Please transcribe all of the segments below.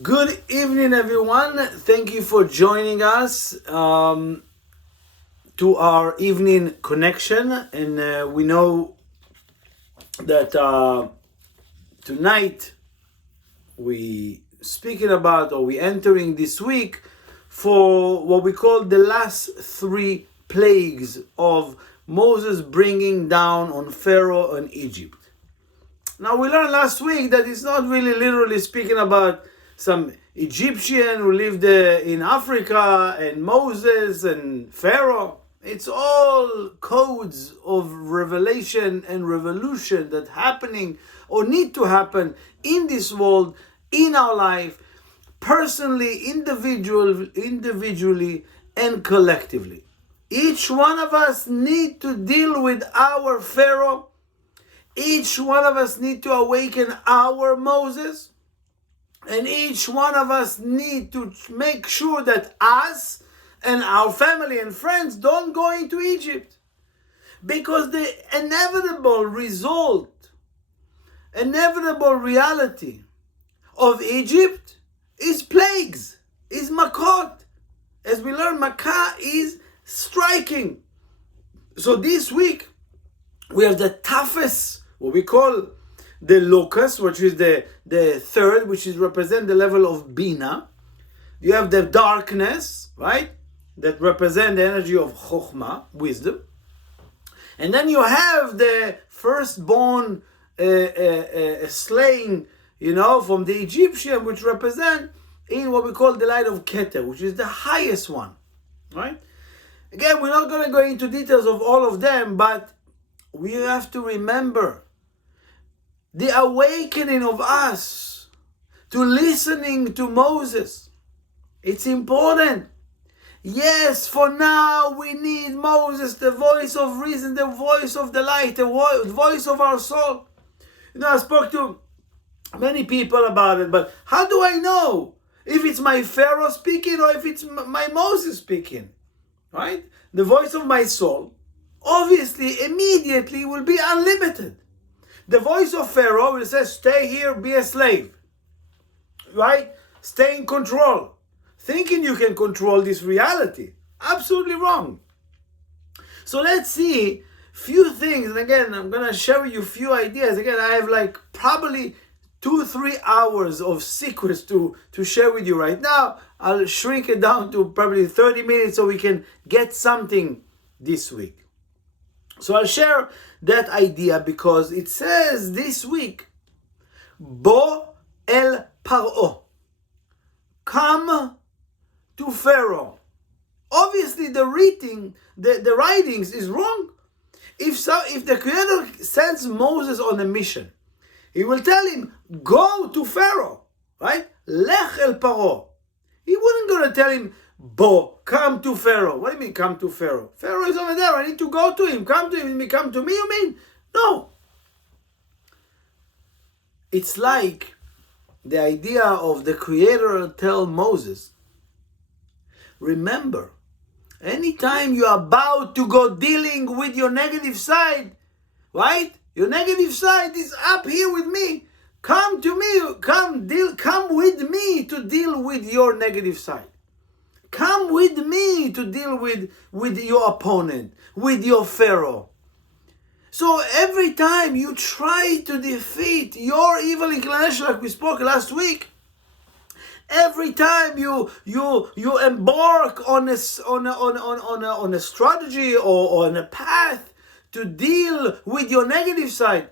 Good evening, everyone. Thank you for joining us to our evening connection. And we know that tonight we entering this week for what we call the last three plagues of Moses bringing down on Pharaoh and Egypt. Now, we learned last week that it's not really literally speaking about some Egyptian who lived in Africa and Moses and Pharaoh. It's all codes of revelation and revolution that happening or need to happen in this world, in our life, personally, individually, and collectively. Each one of us need to deal with our Pharaoh. Each one of us need to awaken our Moses. And each one of us need to make sure that us and our family and friends don't go into Egypt. Because the inevitable result, inevitable reality of Egypt is plagues, is makot. As we learn, makah is striking. So this week, we have the toughest, what we call the locust, which is the third, which is represent the level of Bina. You have the darkness, right? That represent the energy of Chokhmah, wisdom. And then you have the firstborn slain, from the Egyptian, which represent in what we call the light of Keter, which is the highest one, right? Again, we're not going to go into details of all of them, but we have to remember the awakening of us to listening to Moses. It's important. Yes, for now we need Moses, the voice of reason, the voice of the light, the voice of our soul. I spoke to many people about it, but how do I know if it's my Pharaoh speaking or if it's my Moses speaking? Right? The voice of my soul, obviously, immediately will be unlimited. The voice of Pharaoh will say, stay here, be a slave. Right? Stay in control. Thinking you can control this reality. Absolutely wrong. So let's see few things. And again, I'm going to share with you a few ideas. Again, I have probably 2-3 hours of secrets to share with you right now. I'll shrink it down to probably 30 minutes so we can get something this week. So I'll share that idea because it says this week, Bo el Paro, come to Pharaoh. Obviously, the writings is wrong. If the Creator sends Moses on a mission, He will tell him, go to Pharaoh, right? Lech el Paro. He wouldn't go to tell him, Bo, come to Pharaoh. What do you mean, come to Pharaoh? Pharaoh is over there. I need to go to him. Come to him. You come to me, you mean? No. It's like the idea of the Creator tell Moses, remember, anytime you're about to go dealing with your negative side, right? Your negative side is up here with me. Come to me. Come with me to deal with your negative side. Come with me to deal with your opponent, with your Pharaoh. So every time you try to defeat your evil inclination, like we spoke last week, every time you embark on a strategy or on a path to deal with your negative side,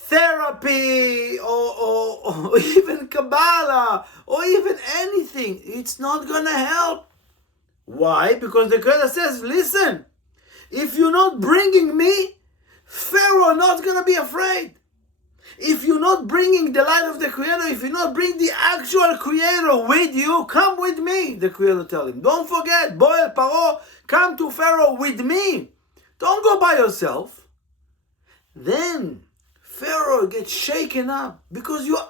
therapy or even Kabbalah or even anything, it's not gonna help. Why? Because the Creator says, listen, if you're not bringing me, Pharaoh not gonna be afraid. If you're not bringing the light of the Creator, if you not bring the actual Creator with you, come with me, the Creator tell him. Don't forget, Bo el Paro, come to Pharaoh with me. Don't go by yourself. Then Pharaoh gets shaken up because you're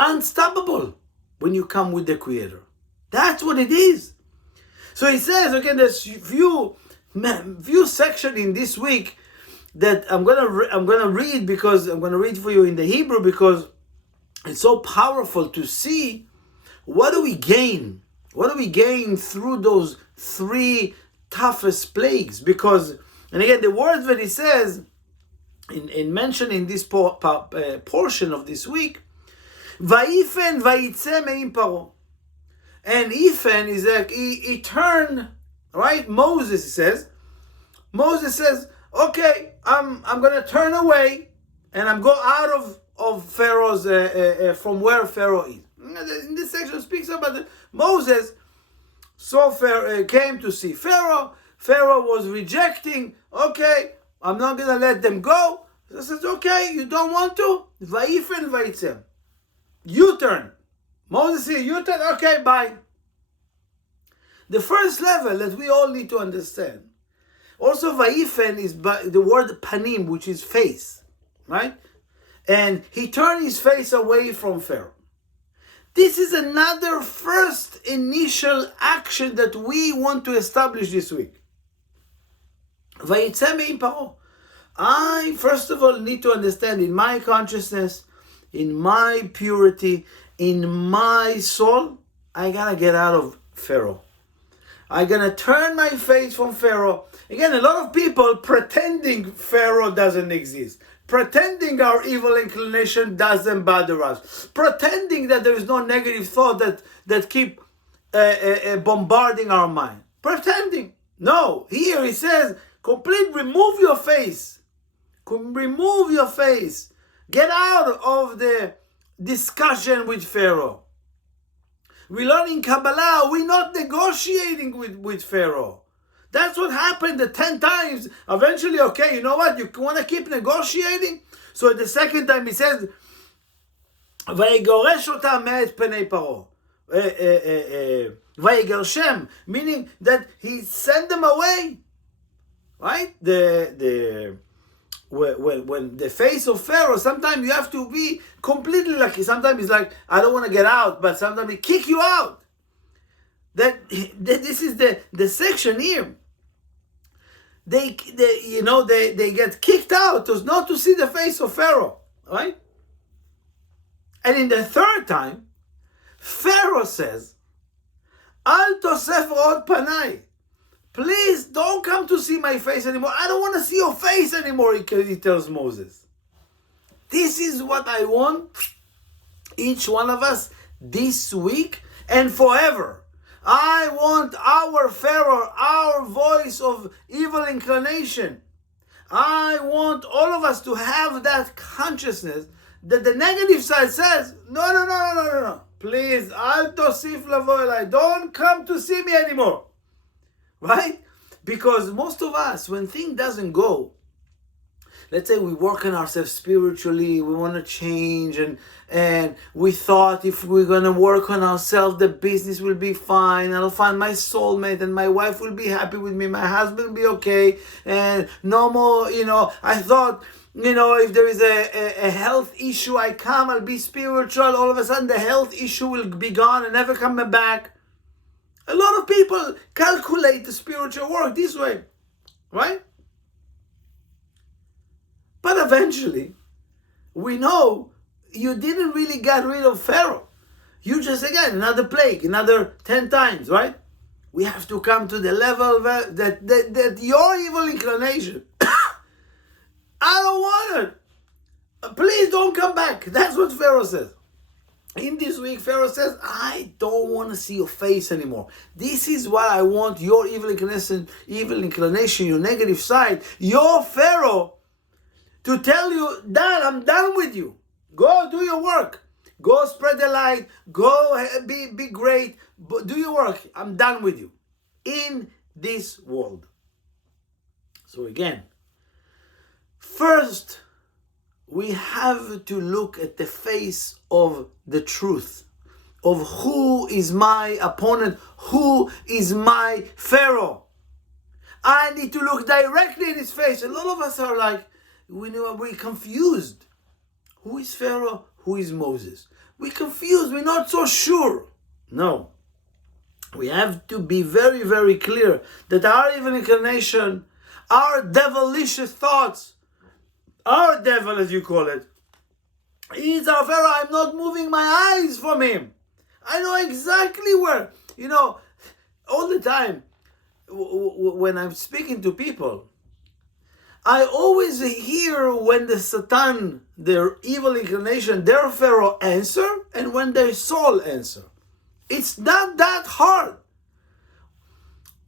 unstoppable when you come with the Creator. That's what it is. So he says, again, there's few section in this week that I'm gonna read, because I'm gonna read for you in the Hebrew, because it's so powerful to see what do we gain. What do we gain through those three toughest plagues? Because, and again, the words that he says in mentioning this portion of this week, Vayifen vayitze me'im paro. And Ifen is like, he turned, right? Moses says, okay, I'm going to turn away and I'm go out of Pharaoh's, from where Pharaoh is. In this section speaks about it. Moses saw Pharaoh, came to see Pharaoh. Pharaoh was rejecting. Okay, I'm not going to let them go. So he says, okay, you don't want to? Vayifen vayitzem. U-turn. Moses said, U-turn, okay, bye. The first level that we all need to understand. Also, Vayifen is the word panim, which is face, right? And he turned his face away from Pharaoh. This is another first initial action that we want to establish this week. Vayitze me'im paro. I, first of all, need to understand in my consciousness, in my purity, in my soul, I gotta get out of Pharaoh. I'm gonna turn my face from Pharaoh. Again, a lot of people pretending Pharaoh doesn't exist. Pretending our evil inclination doesn't bother us. Pretending that there is no negative thought that keep bombarding our mind. Pretending. No, here he says, remove your face. Remove your face. Get out of the discussion with Pharaoh. We learn in Kabbalah, we're not negotiating with Pharaoh. That's what happened the 10 times. Eventually, okay, you know what? You want to keep negotiating? So the second time he says, ויגורש אותם מאת פני פרעה. ויגרשם, meaning that he sent them away. Right? When the face of Pharaoh, sometimes you have to be completely lucky. Sometimes it's like, I don't want to get out, but sometimes they kick you out. That this is the section here. They get kicked out not to see the face of Pharaoh, right? And in the third time, Pharaoh says, Al tosef od panai. Please don't come to see my face anymore. I don't want to see your face anymore, he tells Moses. This is what I want each one of us this week and forever. I want our Pharaoh, our voice of evil inclination. I want all of us to have that consciousness that the negative side says, no. Please, al tosif lavo elai. Don't come to see me anymore. Right? Because most of us, when things doesn't go, let's say we work on ourselves spiritually, we want to change, and we thought if we're going to work on ourselves, the business will be fine, I'll find my soulmate, and my wife will be happy with me, my husband will be okay, and no more, I thought, if there is a health issue, I'll be spiritual, all of a sudden the health issue will be gone and never come back. A lot of people calculate the spiritual work this way, right? But eventually, we know you didn't really get rid of Pharaoh. You just, again, another plague, another 10 times, right? We have to come to the level that your evil inclination, I don't want it. Please don't come back. That's what Pharaoh says. In this week, Pharaoh says, I don't want to see your face anymore. This is what I want, your evil inclination, your negative side, your Pharaoh, to tell you, Dad, I'm done with you. Go do your work. Go spread the light. Go be great. Do your work. I'm done with you. In this world. So again, first, we have to look at the face of the truth, of who is my opponent, who is my Pharaoh. I need to look directly in his face. A lot of us are like, we're confused. Who is Pharaoh? Who is Moses? We're confused. We're not so sure. No. We have to be very, very clear that our evil inclination, our devilish thoughts, our devil, as you call it. He's our Pharaoh. I'm not moving my eyes from him. I know exactly where, all the time when I'm speaking to people, I always hear when the Satan, their evil inclination, their Pharaoh answer, and when their soul answer. It's not that hard.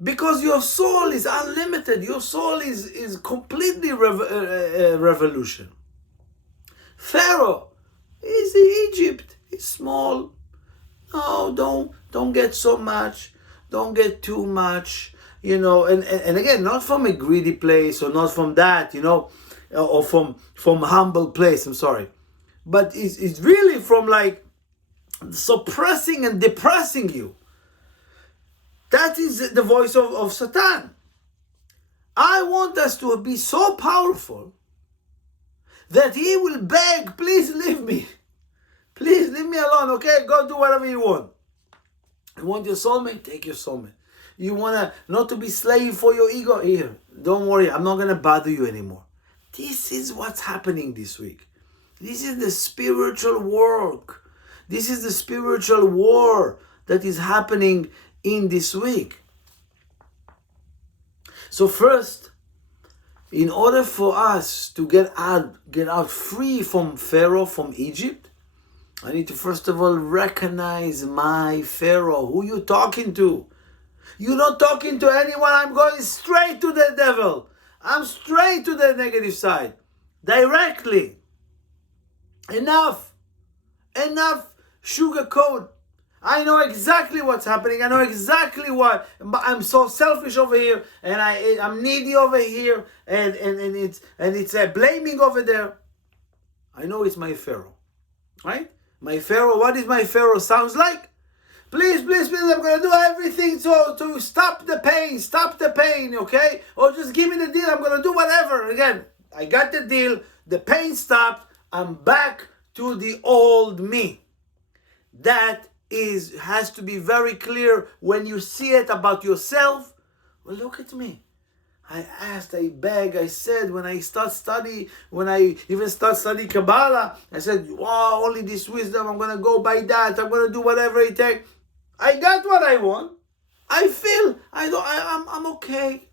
Because your soul is unlimited. Your soul is completely revolution. Pharaoh is in Egypt. He's small. No, don't get so much. Don't get too much. And again, not from a greedy place or not from that, or from humble place. I'm sorry, but it's really from like suppressing and depressing you. That is the voice of Satan. I want us to be so powerful that he will beg, please leave me. Please leave me alone, okay? Go do whatever you want. You want your soulmate? Take your soulmate. You want not to be slave for your ego? Here, don't worry, I'm not going to bother you anymore. This is what's happening this week. This is the spiritual work. This is the spiritual war that is happening in this week. So first, in order for us to get out free from Pharaoh, from Egypt, I need to first of all recognize my Pharaoh. Who you talking to? You're not talking to anyone. I'm going straight to the devil. I'm straight to the negative side. Directly. Enough sugarcoat. I know exactly what's happening. I know exactly why I'm so selfish over here, and I'm needy over here, and it's blaming over there. I know it's my Pharaoh, right? My Pharaoh. What is my Pharaoh sounds like? Please, I'm going to do everything to stop the pain, okay? Or just give me the deal. I'm going to do whatever. Again, I got the deal. The pain stopped. I'm back to the old me. That has to be very clear when you see it about yourself. Well, look at me. I asked, I begged, I said, when I even start studying Kabbalah, I said, wow, only this wisdom, I'm going to go by that, I'm going to do whatever it takes. I got what I want. I feel, I'm okay.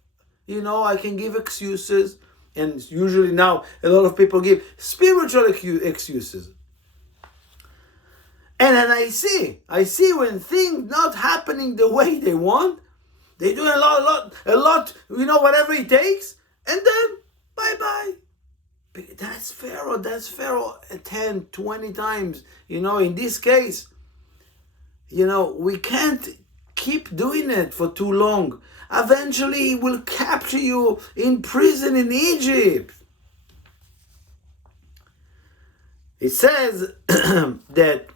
I can give excuses. And usually now, a lot of people give spiritual excuses. And then I see when things not happening the way they want, they do a lot, whatever it takes, and then bye-bye. That's Pharaoh 10, 20 times. In this case, we can't keep doing it for too long. Eventually, he will capture you in prison in Egypt. It says that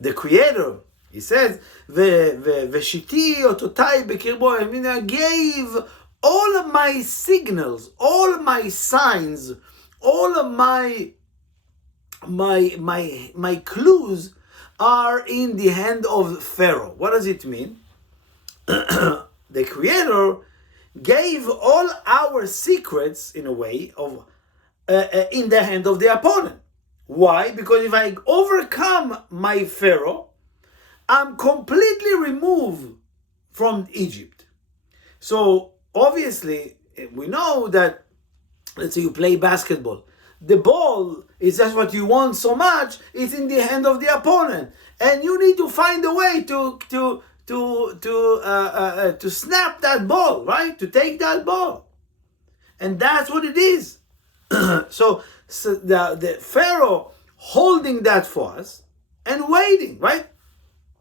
the Creator, he says, "Veshiti ototai bekirbo." I mean, I gave all of my signals, all of my signs, all of my clues are in the hand of Pharaoh. What does it mean? The Creator gave all our secrets, in a way, of in the hand of the opponent. Why? Because if I overcome my Pharaoh, I'm completely removed from Egypt. So obviously, we know that, let's say you play basketball. The ball is just what you want so much, it's in the hand of the opponent. And you need to find a way to snap that ball, right? To take that ball. And that's what it is. So the Pharaoh holding that for us and waiting, right?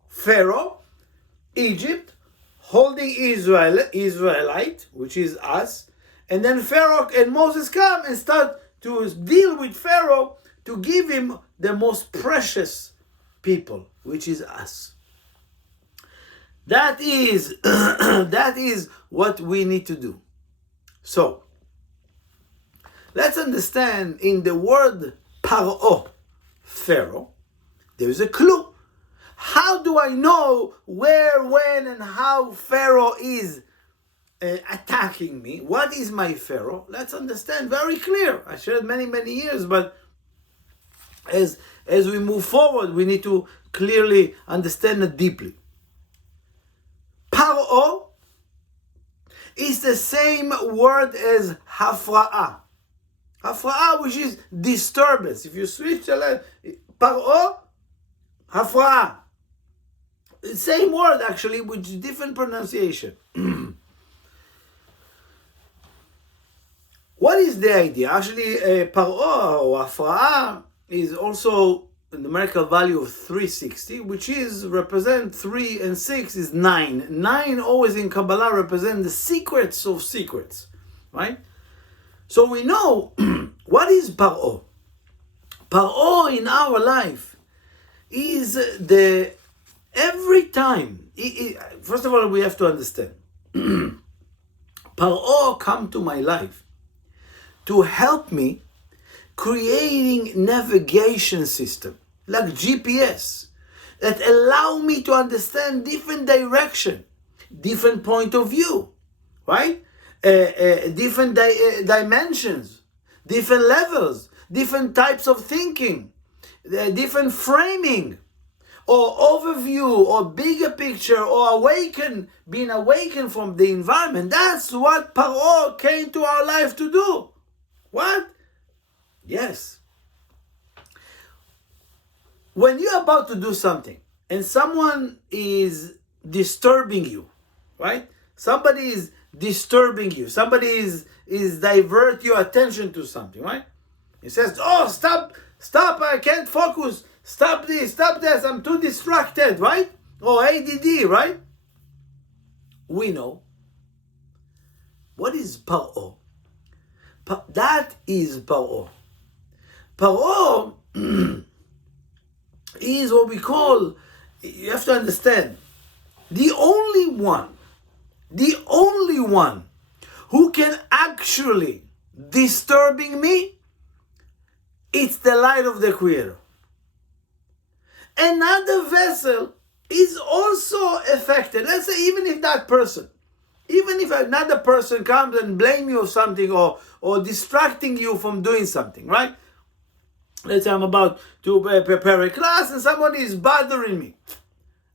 Pharaoh, Egypt, holding Israelite, which is us, and then Pharaoh and Moses come and start to deal with Pharaoh to give him the most precious people, which is us. That is that is what we need to do. So let's understand, in the word Paro, Pharaoh, there is a clue. How do I know where, when, and how Pharaoh is attacking me. What is my Pharaoh? Let's understand very clear. I shared many years, but as we move forward, we need to clearly understand it deeply. Paro is the same word as hafra'ah. Hafra'ah, which is disturbance. If you switch the letter, Paro, hafra'ah. Same word actually, with different pronunciation. What is the idea? Actually, Paro or hafra'ah is also a numerical value of 360, which is represent 3 and 6 is 9. 9 always in Kabbalah represent the secrets of secrets, right? So we know what is Paro. Paro in our life is the every time. First of all, we have to understand. Paro come to my life to help me creating navigation system like GPS that allow me to understand different direction, different point of view, right? Different dimensions, different levels, different types of thinking, different framing, or overview, or bigger picture, or being awakened from the environment. That's what Paro came to our life to do. What? Yes. When you're about to do something and someone is disturbing you, right? Somebody is disturbing you. Somebody is divert your attention to something, right? He says, "Oh, stop, I can't focus. Stop this, I'm too distracted," right? Or ADD, right? We know. What is Paro? That is Paro. Paro is what we call, you have to understand, the only one who can actually disturbing me, it's the light of the Creator. Another vessel is also affected. Let's say even if another person comes and blame you of something or distracting you from doing something, right? Let's say I'm about to prepare a class and somebody is bothering me.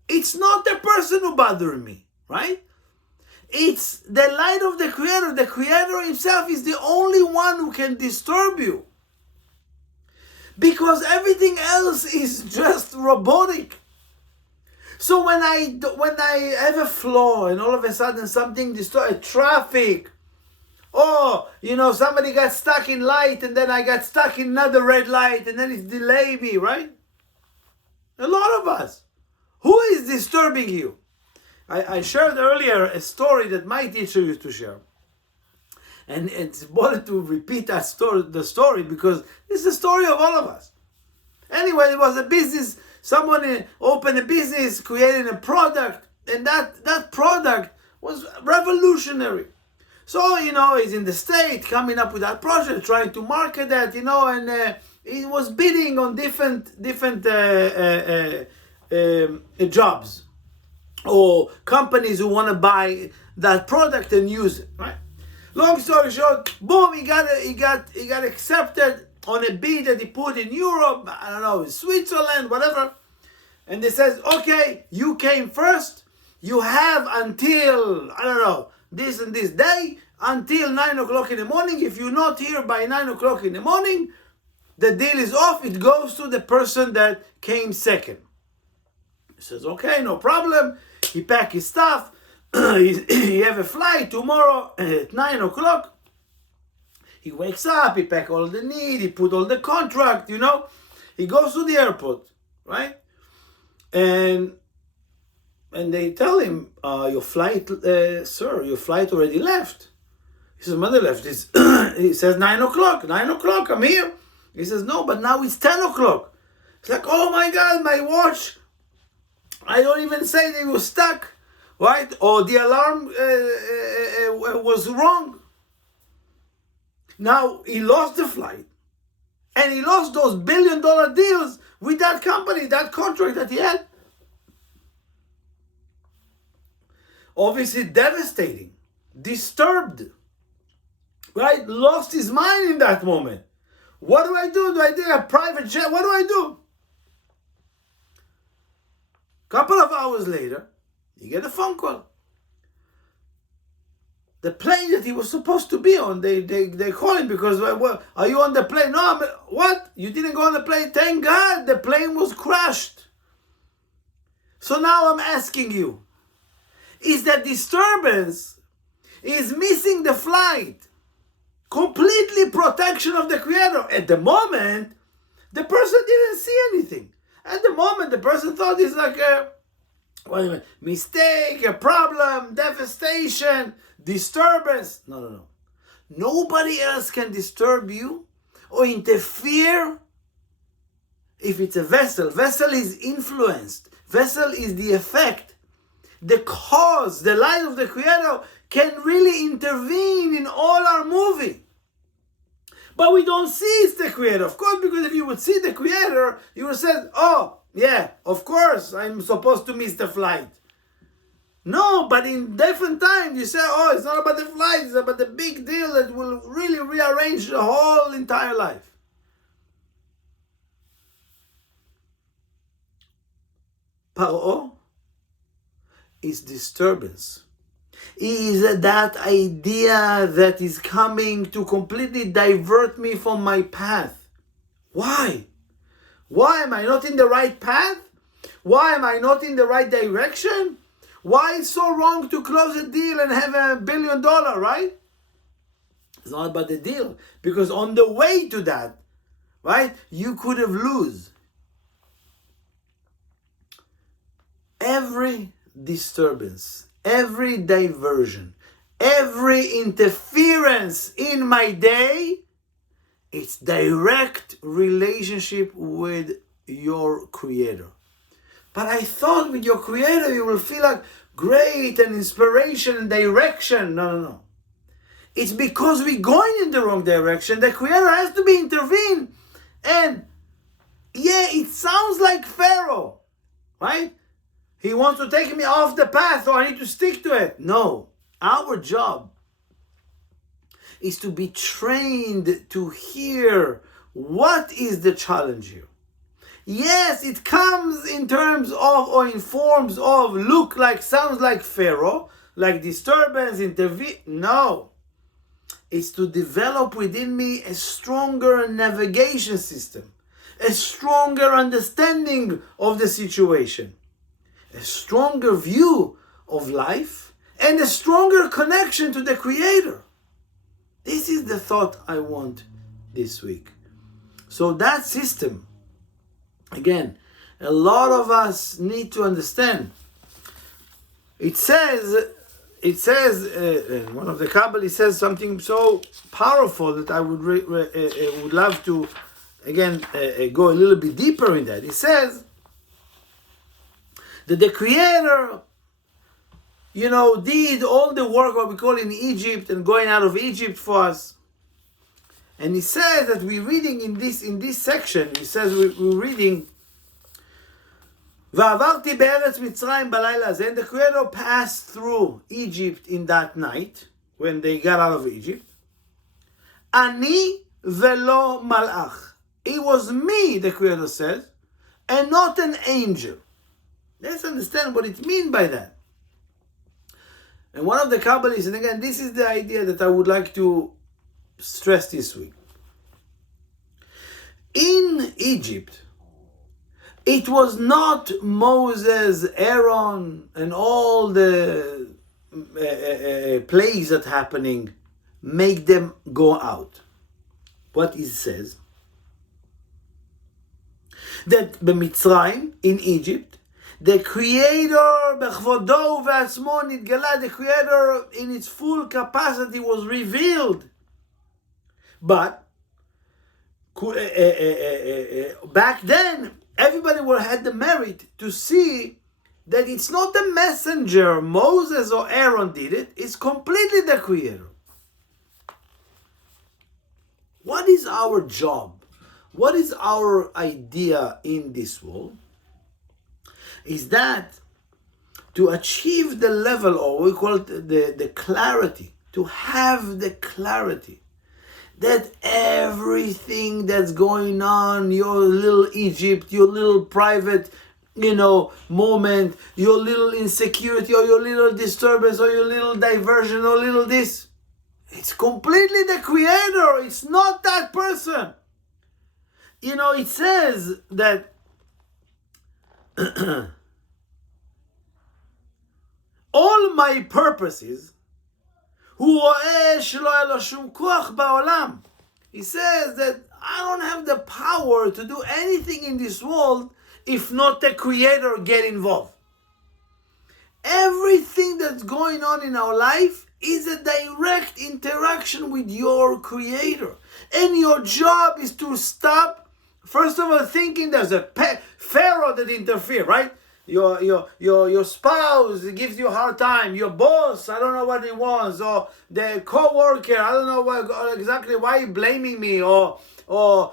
It's not the person who bothering me, right? It's the light of the Creator. The Creator himself is the only one who can disturb you. Because everything else is just robotic. So when I have a flaw and all of a sudden something destroys traffic, or somebody got stuck in light and then I got stuck in another red light and then it delayed me, right? A lot of us. Who is disturbing you? I shared earlier a story that my teacher used to share. And it's important to repeat the story because it's the story of all of us. Anyway, it was a business. Someone opened a business, created a product, and that product was revolutionary. So, he's in the state, coming up with that project, trying to market that, and he was bidding on different jobs or companies who want to buy that product and use it, right? Long story short, boom, he got accepted on a bid that he put in Europe, I don't know, Switzerland, whatever. And they says, okay, you came first. You have until, I don't know, this and this day, until 9 o'clock in the morning. If you're not here by 9 o'clock in the morning, the deal is off. It goes to the person that came second. He says, okay, no problem. He packed his stuff. He have a flight tomorrow at 9 o'clock. He wakes up, he pack all the need, he put all the contract, He goes to the airport, right? And they tell him, your flight, sir, your flight already left. He says, mother left. He says, 9 o'clock, I'm here. He says, no, but now it's 10 o'clock. It's like, oh my God, my watch. I don't even say they were stuck, right? Or the alarm was wrong. Now, he lost the flight. And he lost those $1 billion deals with that company, that contract that he had. Obviously devastating. disturbed, right? Lost his mind in that moment. What do I do? Do I take a private jet? What do I do? Couple of hours later, you get a phone call. The plane that he was supposed to be on, they call him because, well, are you on the plane? No, what? You didn't go on the plane? Thank God, the plane was crashed. So now I'm asking you, is that disturbance is missing the flight? Completely protection of the Creator. At the moment, the person didn't see anything. At the moment, the person thought it's like a mistake, a problem, devastation, disturbance. No. Nobody else can disturb you or interfere if it's a vessel. Vessel is influenced. Vessel is the effect. The cause, the light of the Creator can really intervene in all our moving. But we don't see it's the Creator. Of course, because if you would see the Creator, you would say, oh, yeah, of course, I'm supposed to miss the flight. No, but in different times, you say, oh, it's not about the flight, it's about the big deal that will really rearrange the whole entire life. Paro is disturbance. Is that idea that is coming to completely divert me from my path. Why? Why am I not in the right path? Why am I not in the right direction? Why is it so wrong to close a deal and have $1 billion, right? It's not about the deal. Because on the way to that, right, you could have lost. Every disturbance, every diversion, every interference in my day, it's direct relationship with your Creator. But I thought with your Creator you will feel like great and inspiration and direction. No. It's because we're going in the wrong direction. The Creator has to be intervened. And yeah, it sounds like Pharaoh, right? He wants to take me off the path, so I need to stick to it. No, our job is to be trained to hear what is the challenge here. Yes, it comes in terms of or in forms of look like, sounds like Pharaoh, like disturbance, intervene. No, it's to develop within me a stronger navigation system, a stronger understanding of the situation, a stronger view of life, and a stronger connection to the Creator. This is the thought I want this week. So that system, again, a lot of us need to understand. It says, one of the Kabbalah says something so powerful that I would love to, again, go a little bit deeper in that. It says that the Creator, did all the work, what we call in Egypt and going out of Egypt for us. And he says that we're reading in this section, he says we're reading, ועברתי בארץ מצרים בלילה הזה, and the Creator passed through Egypt in that night, when they got out of Egypt. אני ולא מלאך. It was me, the Creator says, and not an angel. Let's understand what it means by that. And one of the Kabbalists, and again, this is the idea that I would like to stress this week. In Egypt, it was not Moses, Aaron, and all the plagues that happening make them go out. What it says, that במצרים, in Egypt, the Creator, בכבודו ובעצמו נתגלה, the Creator in its full capacity was revealed. But back then, everybody had the merit to see that it's not the messenger, Moses or Aaron did it, it's completely the Creator. What is our job? What is our idea in this world? Is that to achieve the level, or we call it the clarity, to have the clarity that everything that's going on, your little Egypt, your little private, moment, your little insecurity, or your little disturbance, or your little diversion, or little this, it's completely the Creator. It's not that person. It says that all my purposes, he says that I don't have the power to do anything in this world if not the Creator get involved. Everything that's going on in our life is a direct interaction with your Creator. And your job is to stop, first of all, thinking there's a Pharaoh that interferes, right? Your spouse gives you a hard time. Your boss, I don't know what he wants, or the co-worker, I don't know exactly why he's blaming me, or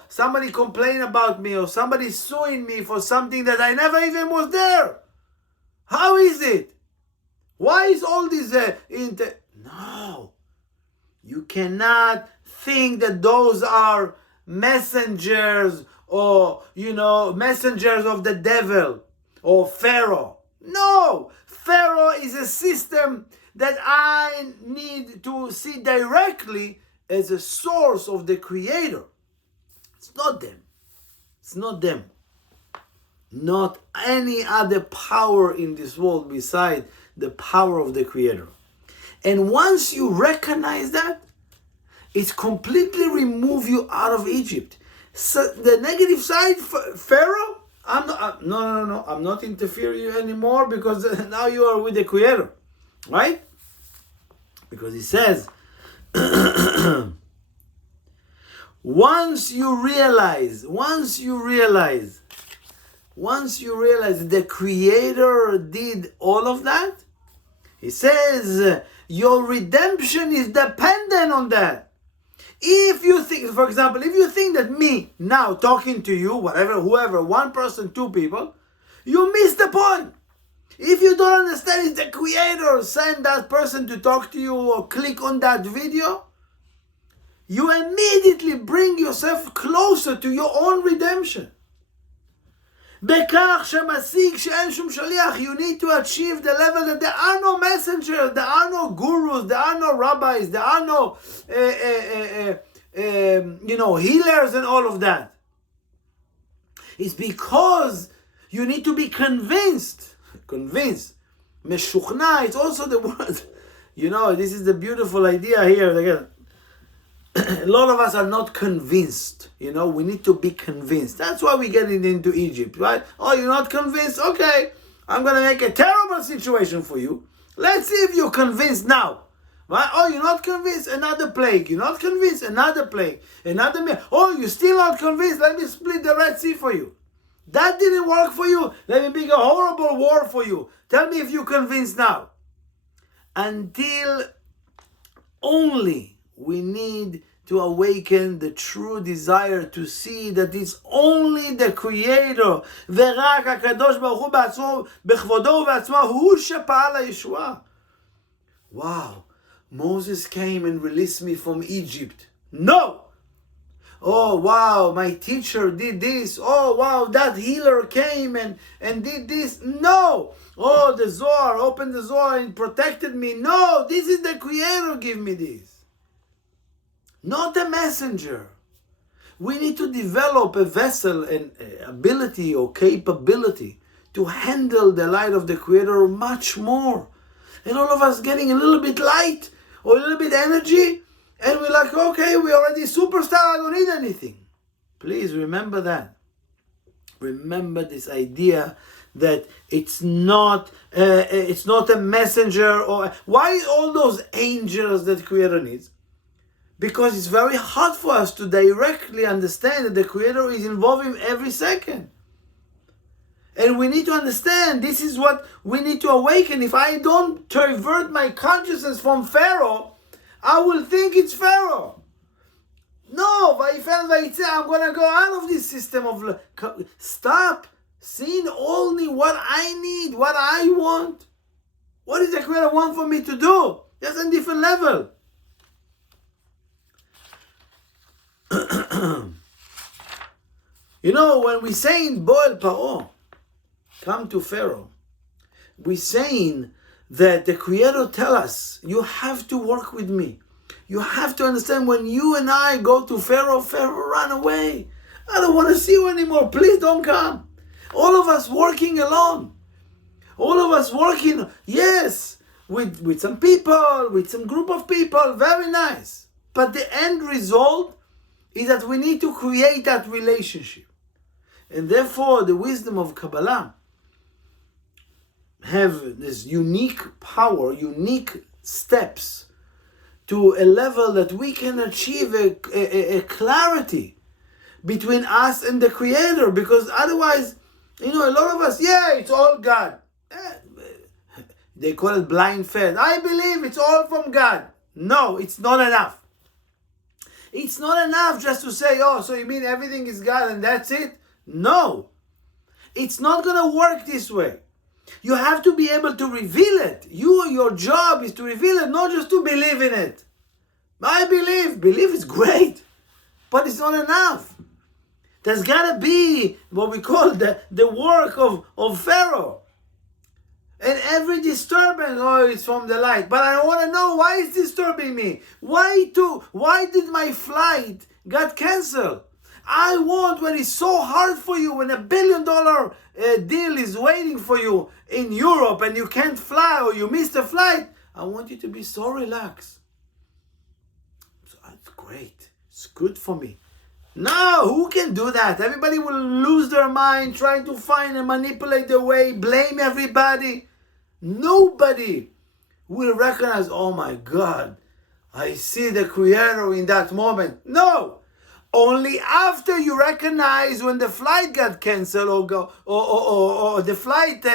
somebody complain about me, or somebody suing me for something that I never even was there. How is it? Why is all this No, you cannot think that those are messengers, or messengers of the devil, or Pharaoh. No! Pharaoh is a system that I need to see directly as a source of the Creator. It's not them. It's not them. Not any other power in this world beside the power of the Creator. And once you recognize that, it completely removes you out of Egypt. So the negative side, Pharaoh, no. I'm not interfering anymore, because now you are with the Creator, right? Because he says, once you realize the Creator did all of that, he says your redemption is dependent on that. If you think, for example, if you think that me now talking to you, whatever, whoever, one person, two people, you miss the point. If you don't understand it's the Creator send that person to talk to you or click on that video, you immediately bring yourself closer to your own redemption. בכך שמשיג שאין שום שליח, you need to achieve the level that there are no messengers, there are no gurus, there are no rabbis, there are no healers and all of that. It's because you need to be convinced. משוכנע, it's also the word. This is the beautiful idea here. Again, a lot of us are not convinced. We need to be convinced. That's why we get into Egypt, right? Oh, you're not convinced? Okay, I'm going to make a terrible situation for you. Let's see if you're convinced now. Right? Oh, you're not convinced? Another plague. You're not convinced? Another plague. Oh, you're still not convinced? Let me split the Red Sea for you. That didn't work for you? Let me make a horrible war for you. Tell me if you're convinced now. Until only we need to awaken the true desire to see that it's only the Creator, ורק הקדוש ברוך הוא בעצמו, בכבודו ובעצמו, הוא שפעל הישועה. Wow, Moses came and released me from Egypt. No! Oh, wow, my teacher did this. Oh, wow, that healer came and did this. No! Oh, the Zohar, opened the Zohar and protected me. No, this is the Creator give me this. Not a messenger. We need to develop a vessel and ability or capability to handle the light of the Creator much more. And all of us getting a little bit light or a little bit energy, and we're like, okay, we're already superstar, I don't need anything. Please remember that. Remember this idea that it's not a messenger. Or why all those angels that Creator needs? Because it's very hard for us to directly understand that the Creator is involved in every second. And we need to understand this is what we need to awaken. If I don't divert my consciousness from Pharaoh, I will think it's Pharaoh. No, I'm going to go out of this system of stop seeing only what I need, what I want. What does the Creator want for me to do? That's a different level. You know, when we say in Boel Paro, come to Pharaoh, we saying that the Creator tell us, you have to work with me. You have to understand, when you and I go to Pharaoh, Pharaoh run away. I don't want to see you anymore. Please don't come. All of us working alone. All of us working, yes, with some people, with some group of people, very nice. But the end result is that we need to create that relationship. And therefore, the wisdom of Kabbalah have this unique power, unique steps to a level that we can achieve a clarity between us and the Creator. Because otherwise, you know, a lot of us, yeah, it's all God. They call it blind faith. I believe it's all from God. No, it's not enough. It's not enough just to say, oh, so you mean everything is God and that's it? No. It's not going to work this way. You have to be able to reveal it. Your job is to reveal it, not just to believe in it. I believe. Believe is great, but it's not enough. There's got to be what we call the work of Pharaoh. And every disturbance, oh, it's from the light. But I want to know, why it's disturbing me? Why did my flight got canceled? I want, when it's so hard for you, when $1 billion deal is waiting for you in Europe and you can't fly or you missed a flight, I want you to be so relaxed. So that's great. It's good for me. No, who can do that? Everybody will lose their mind trying to find and manipulate their way, blame everybody. Nobody will recognize, oh my God, I see the Creator in that moment. No. Only after you recognize when the flight got canceled or the flight,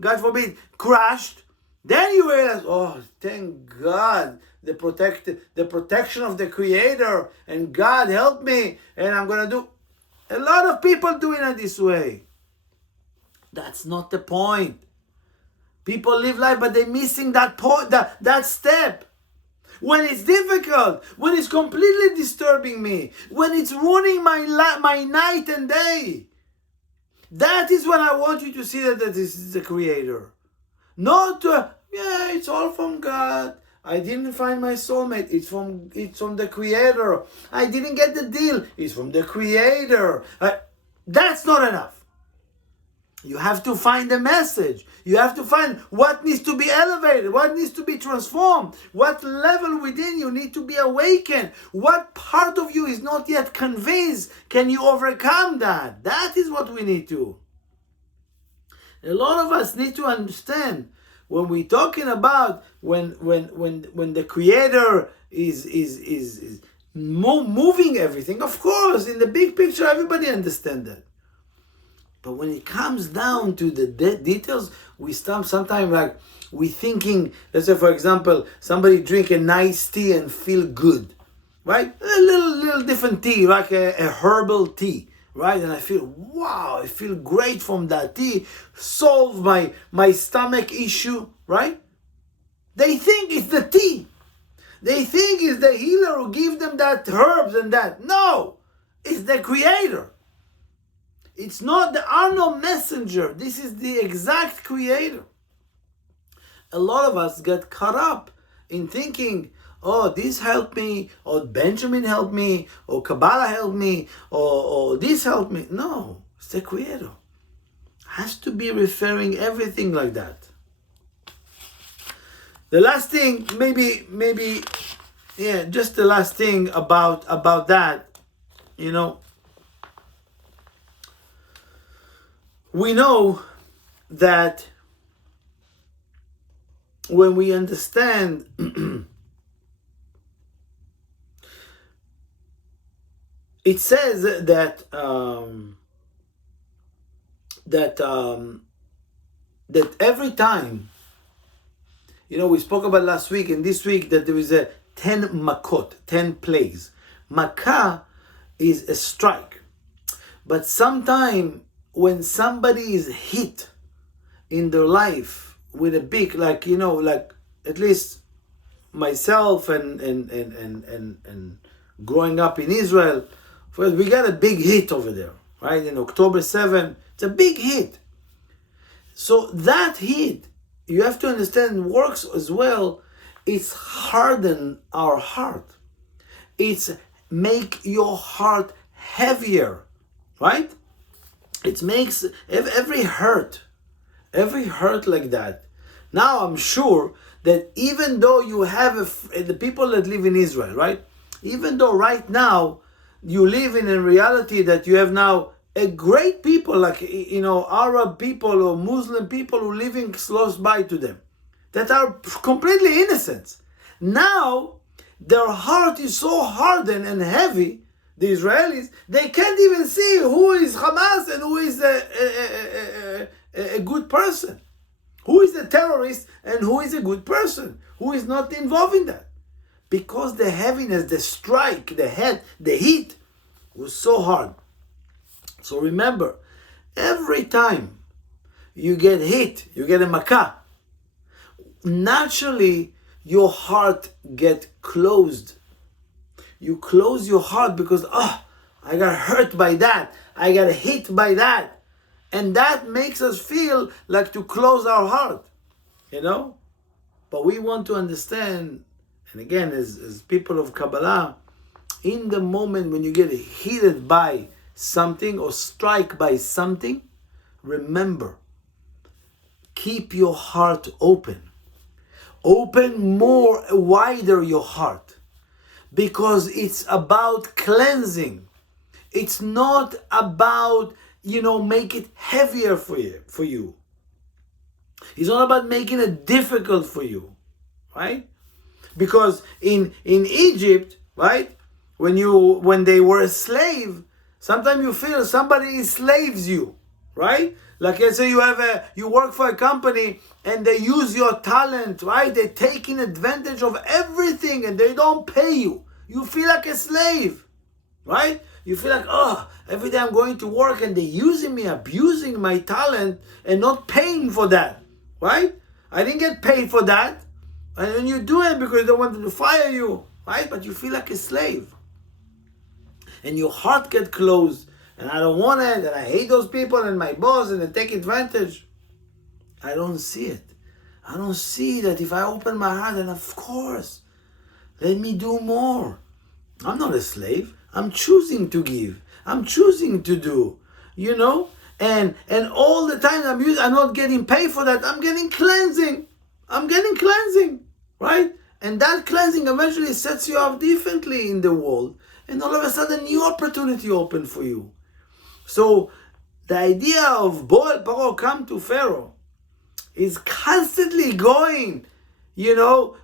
God forbid, crashed, then you realize, oh, thank God, the protection of the Creator, and God help me, and I'm going to do. A lot of people doing it this way. That's not the point. People live life, but they're missing that point, that step. When it's difficult, when it's completely disturbing me, when it's ruining my night and day, that is when I want you to see that this is the Creator. Not, yeah, it's all from God. I didn't find my soulmate. It's from the Creator. I didn't get the deal. It's from the Creator. That's not enough. You have to find the message. You have to find what needs to be elevated, what needs to be transformed, what level within you need to be awakened, what part of you is not yet convinced. Can you overcome that? That is what we need to. A lot of us need to understand when we're talking about when the Creator is moving everything. Of course, in the big picture, everybody understands that. But when it comes down to the details, we stop sometimes, like we thinking, let's say for example, somebody drink a nice tea and feel good, right? A little different tea, like a herbal tea, right? And I feel, wow, I feel great from that tea, solve my stomach issue, right? They think it's the tea. They think it's the healer who gives them that herbs and that. No, it's the Creator. It's not the Arnold messenger. This is the exact Creator. A lot of us get caught up in thinking, oh, this helped me, or Benjamin helped me, or Kabbalah helped me, or this helped me. No, it's the Creator. Has to be referring everything like that. The last thing, maybe, yeah, just the last thing about that, you know. We know that when we understand it says that every time, you know, we spoke about last week and this week that there is a 10 makot, 10 plagues. Makkah is a strike, but sometimes when somebody is hit in their life with a big, like, like at least myself and growing up in Israel, we got a big hit over there, right? In October 7, it's a big hit. So that hit, you have to understand, works as well. It's harden our heart. It's make your heart heavier, right? It makes every hurt like that. Now I'm sure that even though you have the people that live in Israel, right? Even though right now you live in a reality that you have now a great people like, Arab people or Muslim people who are living close by to them that are completely innocent. Now their heart is so hardened and heavy, the Israelis, they can't even see who is Hamas and who is a good person. Who is a terrorist and who is a good person? Who is not involved in that? Because the heaviness, the strike, the heat was so hard. So remember, every time you get hit, you get a makkah, naturally your heart get closed. You close your heart because, I got hurt by that. I got hit by that. And that makes us feel like to close our heart, But we want to understand, and again, as people of Kabbalah, in the moment when you get heated by something or struck by something, remember, keep your heart open. Open more, wider your heart. Because it's about cleansing. It's not about, make it heavier for you. It's not about making it difficult for you, right? Because in Egypt, right, when they were a slave, sometimes you feel somebody enslaves you, right? Like let's say you work for a company and they use your talent, right? They're taking advantage of everything and they don't pay you. You feel like a slave, right? You feel like, every day I'm going to work and they're using me, abusing my talent and not paying for that, right? I didn't get paid for that. And then you do it because they wanted to fire you, right? But you feel like a slave. And your heart gets closed. And I don't want it. And I hate those people and my boss and they take advantage. I don't see it. I don't see that if I open my heart, and of course, let me do more. I'm not a slave. I'm choosing to give. I'm choosing to do, And all the time I'm not getting paid for that. I'm getting cleansing. Right? And that cleansing eventually sets you up differently in the world. And all of a sudden, new opportunity open for you. So the idea of Bo'el Paro, come to Pharaoh, is constantly going, with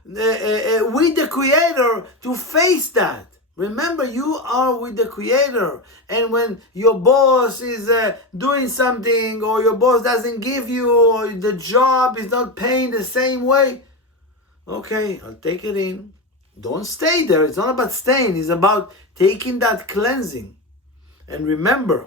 the Creator to face that. Remember, you are with the Creator. And when your boss is doing something, or your boss doesn't give you, or the job is not paying the same way, okay, I'll take it in. Don't stay there. It's not about staying. It's about taking that cleansing. And remember,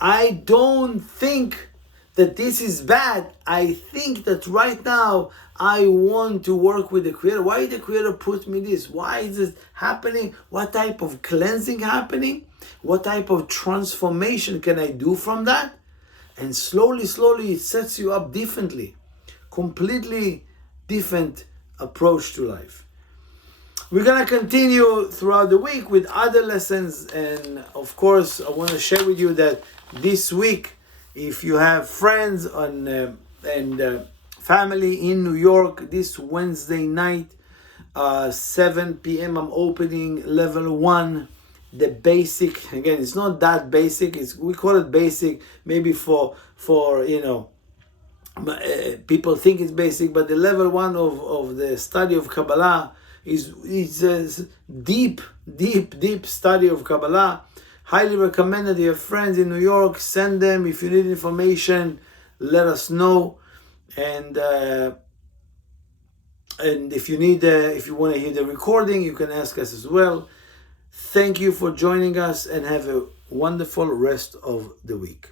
I don't think that this is bad. I think that right now I want to work with the Creator. Why did the Creator put me this? Why is this happening? What type of cleansing happening? What type of transformation can I do from that? And slowly it sets you up differently. Completely different approach to life. We're going to continue throughout the week with other lessons. And of course, I want to share with you that this week, if you have friends and family in New York, this Wednesday night, 7 p.m. I'm opening level 1, the basic. Again, it's not that basic. We call it basic maybe for people think it's basic, but the level 1 of the study of Kabbalah is a deep study of Kabbalah. Highly recommended. You have friends in New York, send them. If you need information, let us know. And if you want to hear the recording, you can ask us as well. Thank you for joining us and have a wonderful rest of the week.